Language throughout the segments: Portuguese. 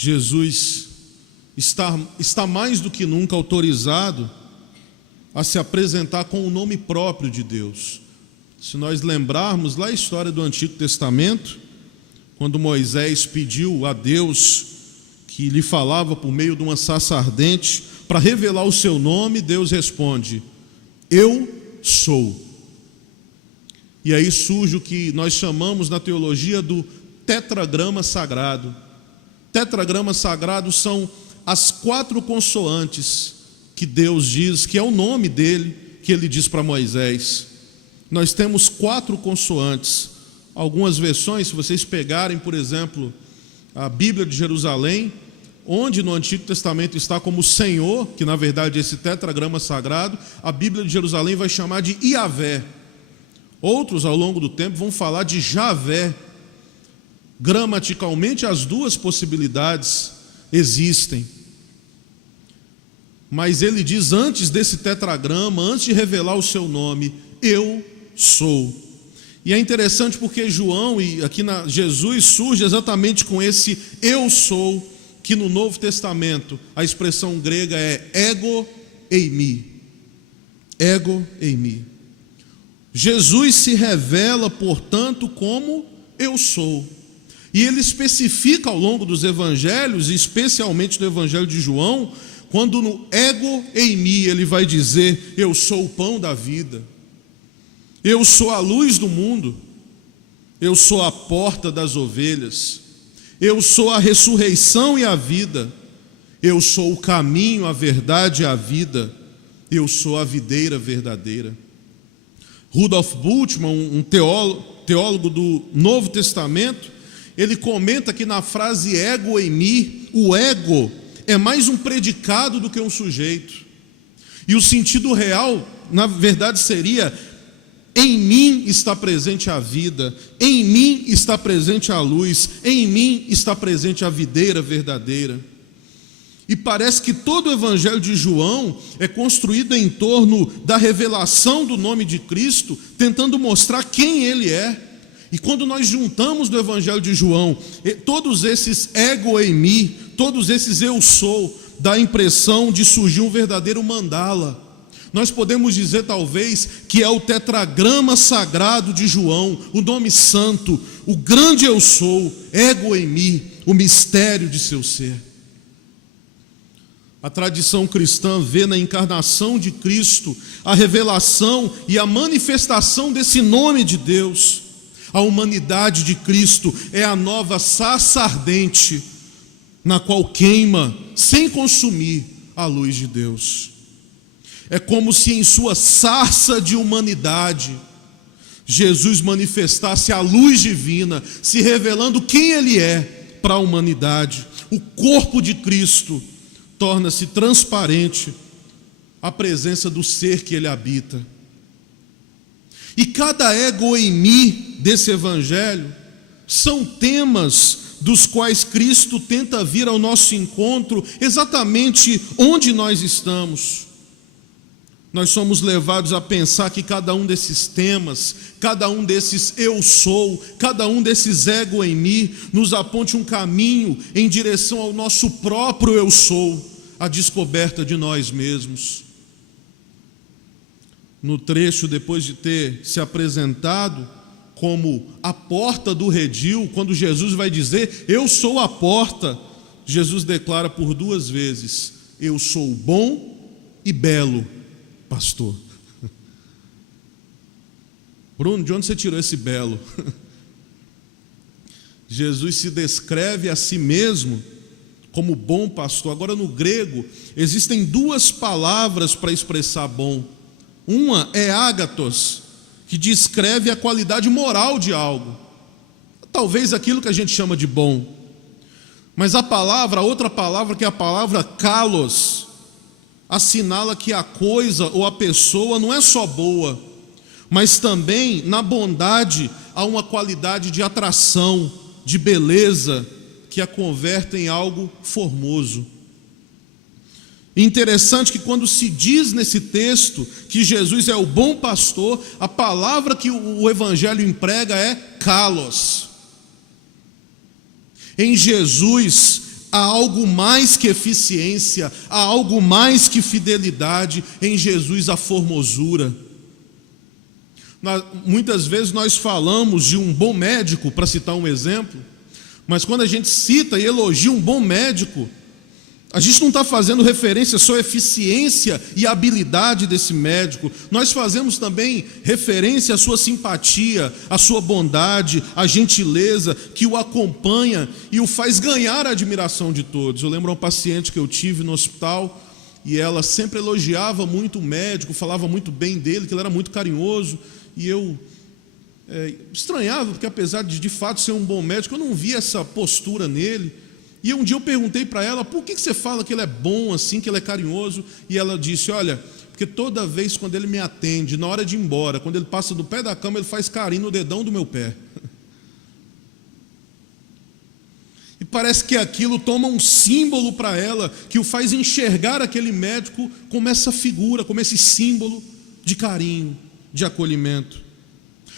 Jesus está mais do que nunca autorizado a se apresentar com o nome próprio de Deus. Se nós lembrarmos lá a história do Antigo Testamento, quando Moisés pediu a Deus que lhe falava por meio de uma sarça ardente para revelar o seu nome, Deus responde: eu sou. E aí surge o que nós chamamos na teologia do tetragrama sagrado. Tetragrama sagrado são as 4 consoantes que Deus diz, que é o nome dele, que ele diz para Moisés. Nós temos 4 consoantes. Algumas versões, se vocês pegarem, por exemplo, a Bíblia de Jerusalém, onde no Antigo Testamento está como Senhor, que na verdade é esse tetragrama sagrado, a Bíblia de Jerusalém vai chamar de Iavé. Outros, ao longo do tempo, vão falar de Javé. Gramaticalmente, as 2 possibilidades existem. Mas ele diz antes desse tetragrama, antes de revelar o seu nome: eu sou. E é interessante porque João e aqui Jesus surge exatamente com esse eu sou, que no Novo Testamento a expressão grega é ego eimi. Ego eimi. Jesus se revela, portanto, como eu sou. E ele especifica ao longo dos evangelhos, e especialmente no evangelho de João, quando no ego eimi ele vai dizer: eu sou o pão da vida, eu sou a luz do mundo, eu sou a porta das ovelhas, eu sou a ressurreição e a vida, eu sou o caminho, a verdade e a vida, eu sou a videira verdadeira. Rudolf Bultmann, um teólogo do Novo Testamento, ele comenta que na frase ego eimi, o ego é mais um predicado do que um sujeito. E o sentido real, na verdade, seria: em mim está presente a vida, em mim está presente a luz, em mim está presente a videira verdadeira. E parece que todo o evangelho de João é construído em torno da revelação do nome de Cristo, tentando mostrar quem ele é. E quando nós juntamos no evangelho de João todos esses ego eimi, todos esses eu sou, dá a impressão de surgir um verdadeiro mandala. Nós podemos dizer talvez que é o tetragrama sagrado de João, o nome santo, o grande eu sou, ego eimi, o mistério de seu ser. A tradição cristã vê na encarnação de Cristo a revelação e a manifestação desse nome de Deus. A humanidade de Cristo é a nova sarça ardente, na qual queima, sem consumir, a luz de Deus. É como se em sua sarça de humanidade, Jesus manifestasse a luz divina, se revelando quem Ele é para a humanidade. O corpo de Cristo torna-se transparente à presença do ser que Ele habita. E cada ego eimi desse evangelho são temas dos quais Cristo tenta vir ao nosso encontro exatamente onde nós estamos. Nós somos levados a pensar que cada um desses temas, cada um desses eu sou, cada um desses ego eimi, nos aponte um caminho em direção ao nosso próprio eu sou, a descoberta de nós mesmos. No trecho, depois de ter se apresentado como a porta do redil, quando Jesus vai dizer, eu sou a porta, Jesus declara por 2 vezes, eu sou bom e belo pastor. Bruno, de onde você tirou esse belo? Jesus se descreve a si mesmo como bom pastor. Agora, no grego, existem 2 palavras para expressar bom. Uma é ágatos, que descreve a qualidade moral de algo, talvez aquilo que a gente chama de bom. Mas a outra palavra, que é a palavra kalos, assinala que a coisa ou a pessoa não é só boa, mas também na bondade há uma qualidade de atração, de beleza, que a converte em algo formoso. Interessante que quando se diz nesse texto que Jesus é o bom pastor, a palavra que o evangelho emprega é kalos. Em Jesus, há algo mais que eficiência, há algo mais que fidelidade, em Jesus a formosura. Muitas vezes nós falamos de um bom médico, para citar um exemplo, mas quando a gente cita e elogia um bom médico, a gente não está fazendo referência só à eficiência e à habilidade desse médico, nós fazemos também referência à sua simpatia, à sua bondade, à gentileza que o acompanha e o faz ganhar a admiração de todos. Eu lembro uma paciente que eu tive no hospital e ela sempre elogiava muito o médico, falava muito bem dele, que ele era muito carinhoso, e eu estranhava, porque apesar de fato ser um bom médico, eu não via essa postura nele. E um dia eu perguntei para ela, por que você fala que ele é bom assim, que ele é carinhoso? E ela disse, olha, porque toda vez quando ele me atende, na hora de ir embora, quando ele passa do pé da cama, ele faz carinho no dedão do meu pé. E parece que aquilo toma um símbolo para ela, que o faz enxergar aquele médico como essa figura, como esse símbolo de carinho, de acolhimento.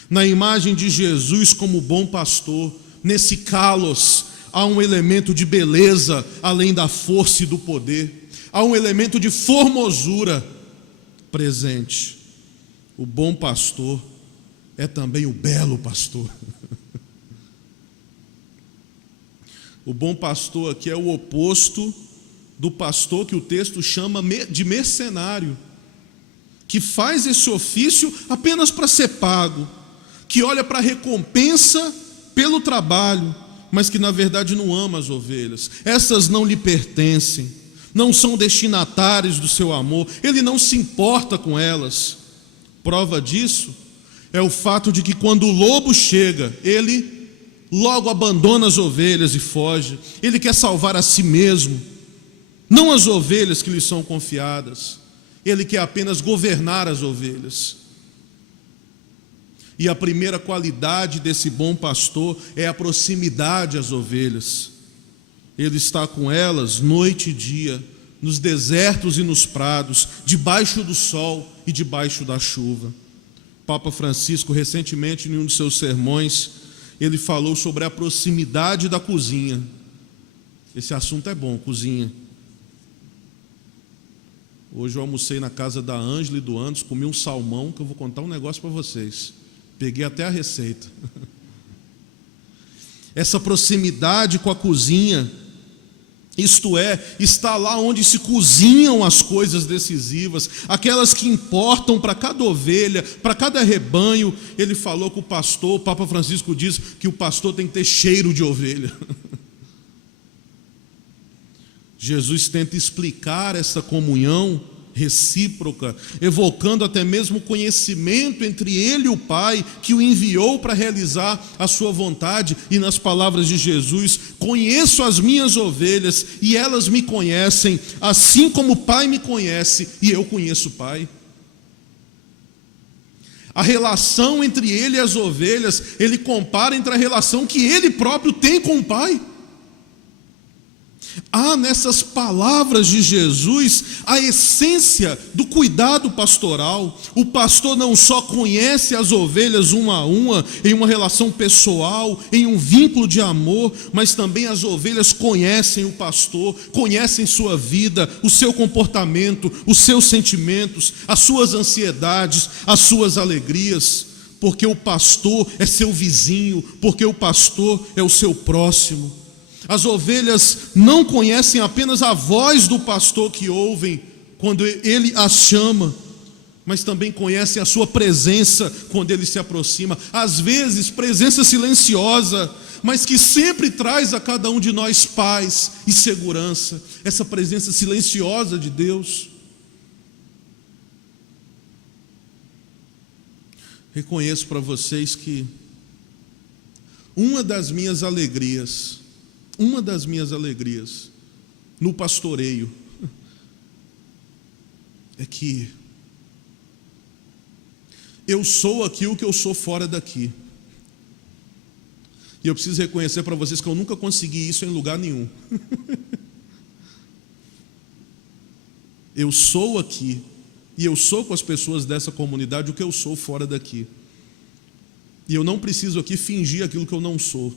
Na imagem de Jesus como bom pastor, nesse kalos, há um elemento de beleza além da força e do poder. Há um elemento de formosura presente. O bom pastor é também o belo pastor. O bom pastor aqui é o oposto do pastor que o texto chama de mercenário, que faz esse ofício apenas para ser pago, que olha para a recompensa pelo trabalho, mas que na verdade não ama as ovelhas. Essas não lhe pertencem, não são destinatários do seu amor, ele não se importa com elas. Prova disso é o fato de que quando o lobo chega, ele logo abandona as ovelhas e foge. Ele quer salvar a si mesmo, não as ovelhas que lhe são confiadas. Ele quer apenas governar as ovelhas. E a primeira qualidade desse bom pastor é a proximidade às ovelhas. Ele está com elas noite e dia, nos desertos e nos prados, debaixo do sol e debaixo da chuva. Papa Francisco, recentemente, em um de seus sermões, ele falou sobre a proximidade da cozinha. Esse assunto é bom, cozinha. Hoje eu almocei na casa da Ângela e do Anderson, comi um salmão, que eu vou contar um negócio para vocês. Peguei até a receita. Essa proximidade com a cozinha, isto é, está lá onde se cozinham as coisas decisivas, aquelas que importam para cada ovelha, para cada rebanho. Ele falou que o pastor, o Papa Francisco diz que o pastor tem que ter cheiro de ovelha. Jesus tenta explicar essa comunhão recíproca, evocando até mesmo o conhecimento entre ele e o Pai, que o enviou para realizar a sua vontade. E nas palavras de Jesus, conheço as minhas ovelhas e elas me conhecem, assim como o Pai me conhece e eu conheço o Pai. A relação entre ele e as ovelhas, ele compara entre a relação que ele próprio tem com o Pai. Há nessas palavras de Jesus a essência do cuidado pastoral. O pastor não só conhece as ovelhas uma a uma, em uma relação pessoal, em um vínculo de amor, mas também as ovelhas conhecem o pastor, conhecem sua vida, o seu comportamento, os seus sentimentos, as suas ansiedades, as suas alegrias, porque o pastor é seu vizinho, porque o pastor é o seu próximo. As ovelhas não conhecem apenas a voz do pastor que ouvem quando ele as chama, mas também conhecem a sua presença quando ele se aproxima. Às vezes, presença silenciosa, mas que sempre traz a cada um de nós paz e segurança. Essa presença silenciosa de Deus. Reconheço para vocês que uma das minhas alegrias no pastoreio é que eu sou aquilo que eu sou fora daqui. E eu preciso reconhecer para vocês que eu nunca consegui isso em lugar nenhum. Eu sou aqui, e eu sou com as pessoas dessa comunidade o que eu sou fora daqui. E eu não preciso aqui fingir aquilo que eu não sou,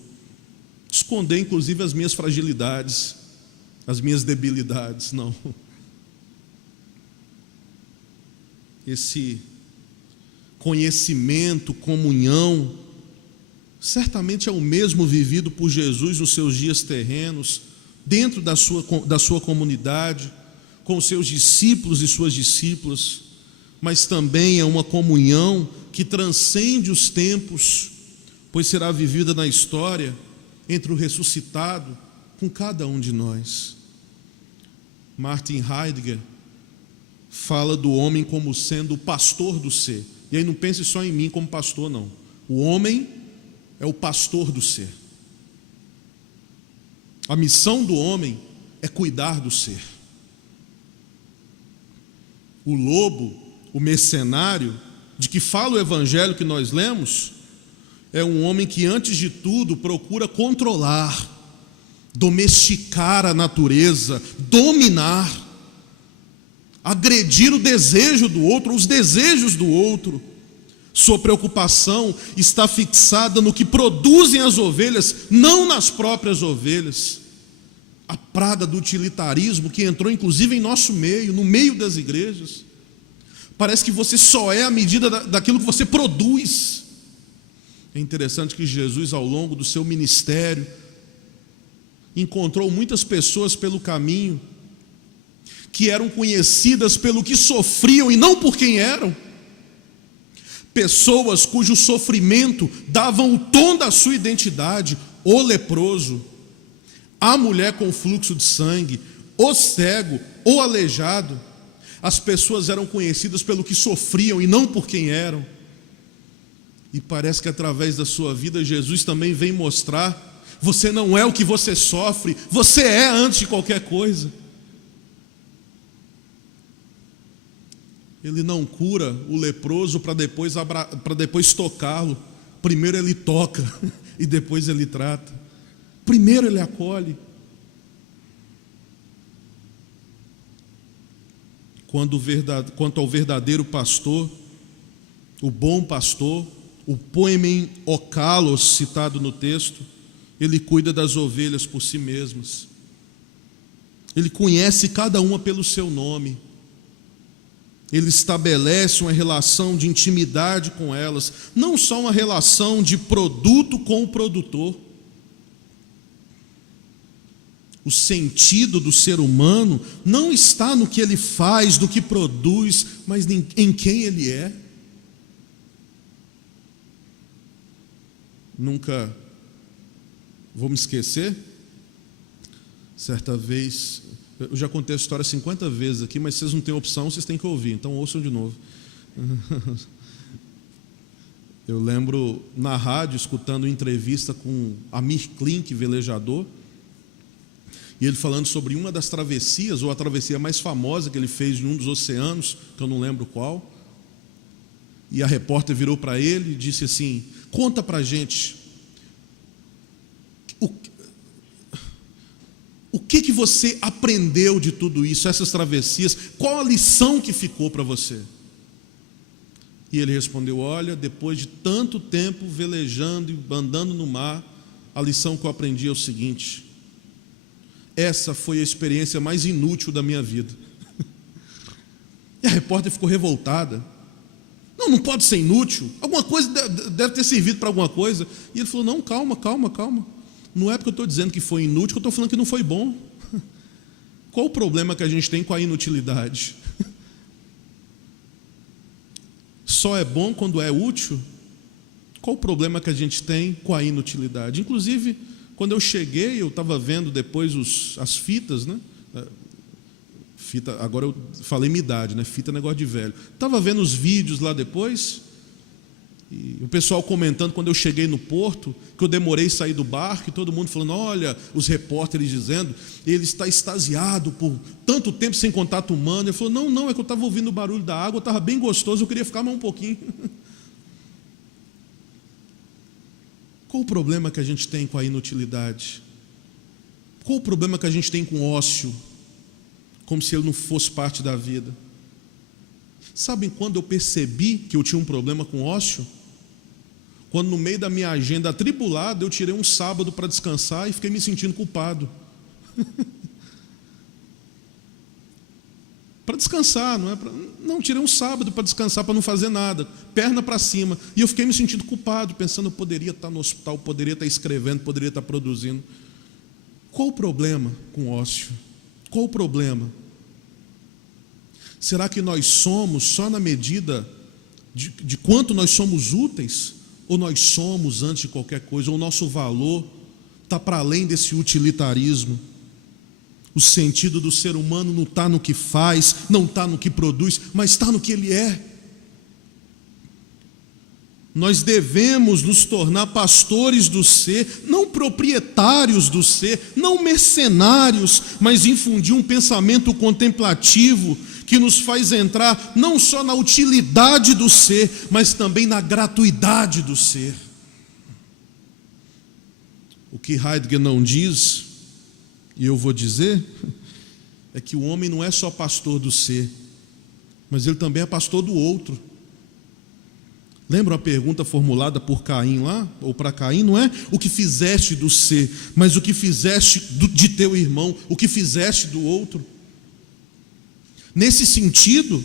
esconder inclusive as minhas fragilidades. as minhas debilidades, não. Esse conhecimento, comunhão, certamente é o mesmo vivido por Jesus nos seus dias terrenos, dentro da sua comunidade, com os seus discípulos e suas discípulas, mas também é uma comunhão que transcende os tempos, pois será vivida na história entre o ressuscitado com cada um de nós. Martin Heidegger fala do homem como sendo o pastor do ser. E aí não pense só em mim como pastor, não. O homem é o pastor do ser. A missão do homem é cuidar do ser. O lobo, o mercenário, de que fala o evangelho que nós lemos, é um homem que antes de tudo procura controlar, domesticar a natureza, dominar, agredir o desejo do outro, os desejos do outro. Sua preocupação está fixada no que produzem as ovelhas, não nas próprias ovelhas. A praga do utilitarismo que entrou inclusive em nosso meio, no meio das igrejas. Parece que você só é a medida daquilo que você produz. É interessante que Jesus, ao longo do seu ministério, encontrou muitas pessoas pelo caminho que eram conhecidas pelo que sofriam e não por quem eram. Pessoas cujo sofrimento davam o tom da sua identidade: o leproso, a mulher com fluxo de sangue, o cego, o aleijado. As pessoas eram conhecidas pelo que sofriam e não por quem eram. E parece que através da sua vida Jesus também vem mostrar: você não é o que você sofre, você é antes de qualquer coisa. Ele não cura o leproso para depois tocá-lo. Primeiro ele toca e depois ele trata. Primeiro ele acolhe. Quanto ao verdadeiro pastor, o bom pastor, o poimen okalos citado no texto, ele cuida das ovelhas por si mesmas. Ele conhece cada uma pelo seu nome. Ele estabelece uma relação de intimidade com elas, não só uma relação de produto com o produtor. O sentido do ser humano não está no que ele faz, no que produz, mas em quem ele é. Nunca vou me esquecer, certa vez, eu já contei a história 50 vezes aqui, mas vocês não têm opção, vocês têm que ouvir, então ouçam de novo. Eu lembro na rádio, escutando entrevista com Amir Klink, velejador, e ele falando sobre uma das travessias, ou a travessia mais famosa que ele fez em um dos oceanos, que eu não lembro qual, e a repórter virou para ele e disse assim: conta para a gente, o que você aprendeu de tudo isso, essas travessias, qual a lição que ficou para você? E ele respondeu: olha, depois de tanto tempo velejando e andando no mar, a lição que eu aprendi é o seguinte: essa foi a experiência mais inútil da minha vida. E a repórter ficou revoltada. Não pode ser inútil, alguma coisa deve ter servido para alguma coisa. E ele falou: não, calma. Não é porque eu estou dizendo que foi inútil que eu estou falando que não foi bom. Qual o problema que a gente tem com a inutilidade? Só é bom quando é útil? Qual o problema que a gente tem com a inutilidade? Inclusive, quando eu cheguei, eu estava vendo depois as fitas, né? Fita, agora eu falei minha idade, né? Fita é negócio de velho. Estava vendo os vídeos lá depois, e o pessoal comentando quando eu cheguei no porto, que eu demorei a sair do barco, e todo mundo falando: olha, os repórteres dizendo, ele está extasiado por tanto tempo sem contato humano. Ele falou: não, é que eu estava ouvindo o barulho da água, estava bem gostoso, eu queria ficar mais um pouquinho. Qual o problema que a gente tem com a inutilidade? Qual o problema que a gente tem com o ócio? Como se ele não fosse parte da vida. Sabem quando eu percebi que eu tinha um problema com ócio? Quando no meio da minha agenda atribulada, eu tirei um sábado para descansar e fiquei me sentindo culpado. Para descansar, não é para... Não, tirei um sábado para descansar, para não fazer nada, perna para cima. E eu fiquei me sentindo culpado, pensando, eu poderia estar no hospital, poderia estar escrevendo, poderia estar produzindo. Qual o problema com ócio? Qual o problema? Será que nós somos só na medida de quanto nós somos úteis? Ou nós somos antes de qualquer coisa? Ou o nosso valor está para além desse utilitarismo? O sentido do ser humano não está no que faz, não está no que produz, mas está no que ele é. Nós devemos nos tornar pastores do ser, não proprietários do ser, não mercenários, mas infundir um pensamento contemplativo que nos faz entrar não só na utilidade do ser, mas também na gratuidade do ser. O que Heidegger não diz, e eu vou dizer, é que o homem não é só pastor do ser, mas ele também é pastor do outro. Lembra a pergunta formulada por Caim lá, ou para Caim, não é o que fizeste do ser, mas o que fizeste de teu irmão, o que fizeste do outro. Nesse sentido,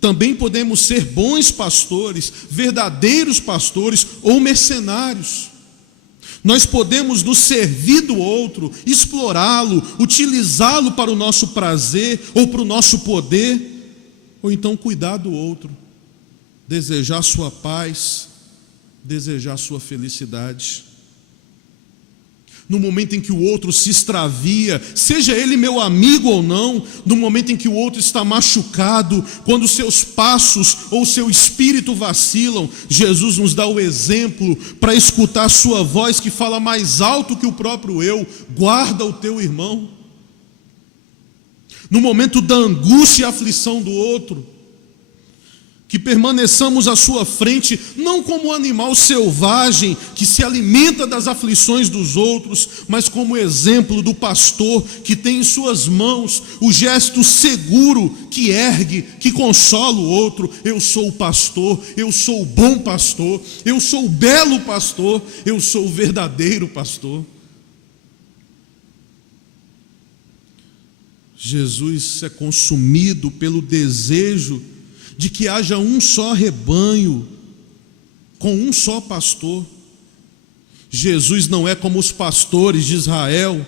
também podemos ser bons pastores, verdadeiros pastores ou mercenários. Nós podemos nos servir do outro, explorá-lo, utilizá-lo para o nosso prazer ou para o nosso poder, ou então cuidar do outro, desejar sua paz, desejar sua felicidade. No momento em que o outro se extravia, seja ele meu amigo ou não, no momento em que o outro está machucado, quando seus passos ou seu espírito vacilam, Jesus nos dá o exemplo para escutar a sua voz que fala mais alto que o próprio eu: guarda o teu irmão. No momento da angústia e aflição do outro, que permaneçamos à sua frente, não como um animal selvagem que se alimenta das aflições dos outros, mas como exemplo do pastor que tem em suas mãos o gesto seguro que ergue, que consola o outro. Eu sou o pastor, eu sou o bom pastor, eu sou o belo pastor, eu sou o verdadeiro pastor. Jesus é consumido pelo desejo de que haja um só rebanho, com um só pastor. Jesus não é como os pastores de Israel,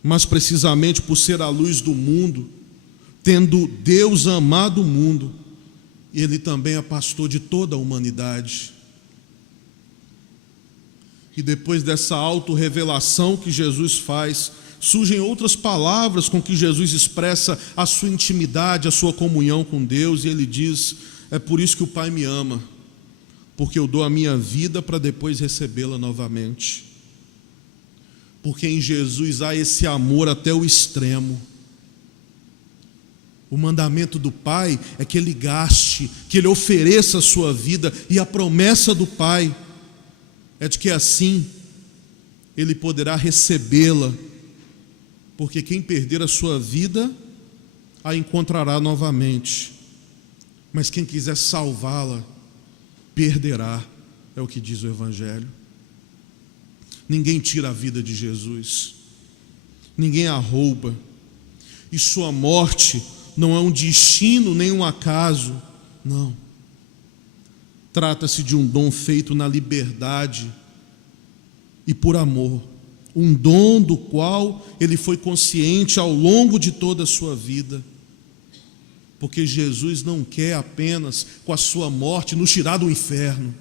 mas precisamente por ser a luz do mundo, tendo Deus amado o mundo, Ele também é pastor de toda a humanidade. E depois dessa autorrevelação que Jesus faz, surgem outras palavras com que Jesus expressa a sua intimidade, a sua comunhão com Deus, e Ele diz: é por isso que o Pai me ama, porque eu dou a minha vida para depois recebê-la novamente. Porque em Jesus há esse amor até o extremo. O mandamento do Pai é que Ele gaste, que Ele ofereça a sua vida, e a promessa do Pai é de que assim Ele poderá recebê-la, porque quem perder a sua vida a encontrará novamente, mas quem quiser salvá-la perderá, é o que diz o Evangelho. Ninguém tira a vida de Jesus, ninguém a rouba, e sua morte não é um destino nem um acaso, não. Trata-se de um dom feito na liberdade e por amor, um dom do qual ele foi consciente ao longo de toda a sua vida, porque Jesus não quer apenas com a sua morte nos tirar do inferno,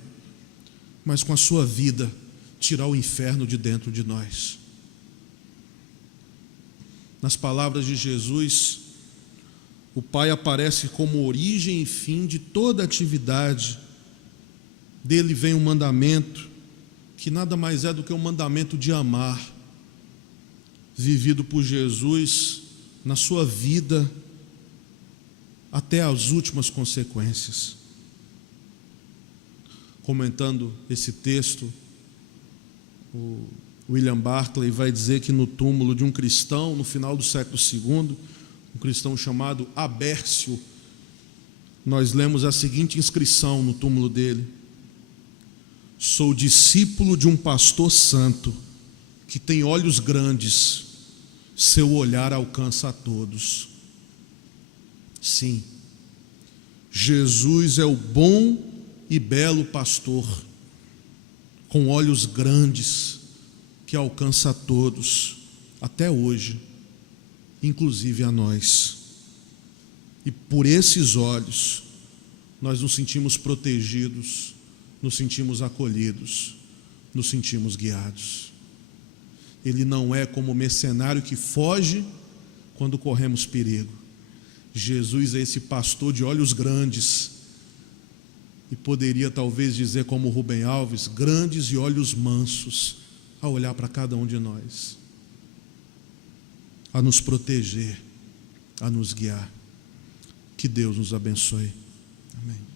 mas com a sua vida tirar o inferno de dentro de nós. Nas palavras de Jesus, o Pai aparece como origem e fim de toda atividade. Dele vem um mandamento que nada mais é do que o mandamento de amar, vivido por Jesus na sua vida até as últimas consequências. Comentando esse texto, o William Barclay vai dizer que no túmulo de um cristão, no final do século II, um cristão chamado Abércio, nós lemos a seguinte inscrição no túmulo dele: sou discípulo de um pastor santo, que tem olhos grandes, seu olhar alcança a todos. Sim, Jesus é o bom e belo pastor, com olhos grandes, que alcança a todos, até hoje, inclusive a nós. E por esses olhos, nós nos sentimos protegidos, nos sentimos acolhidos, nos sentimos guiados. Ele não é como o mercenário que foge quando corremos perigo. Jesus é esse pastor de olhos grandes, e poderia talvez dizer como Rubem Alves, grandes e olhos mansos, a olhar para cada um de nós, a nos proteger, a nos guiar. Que Deus nos abençoe. Amém.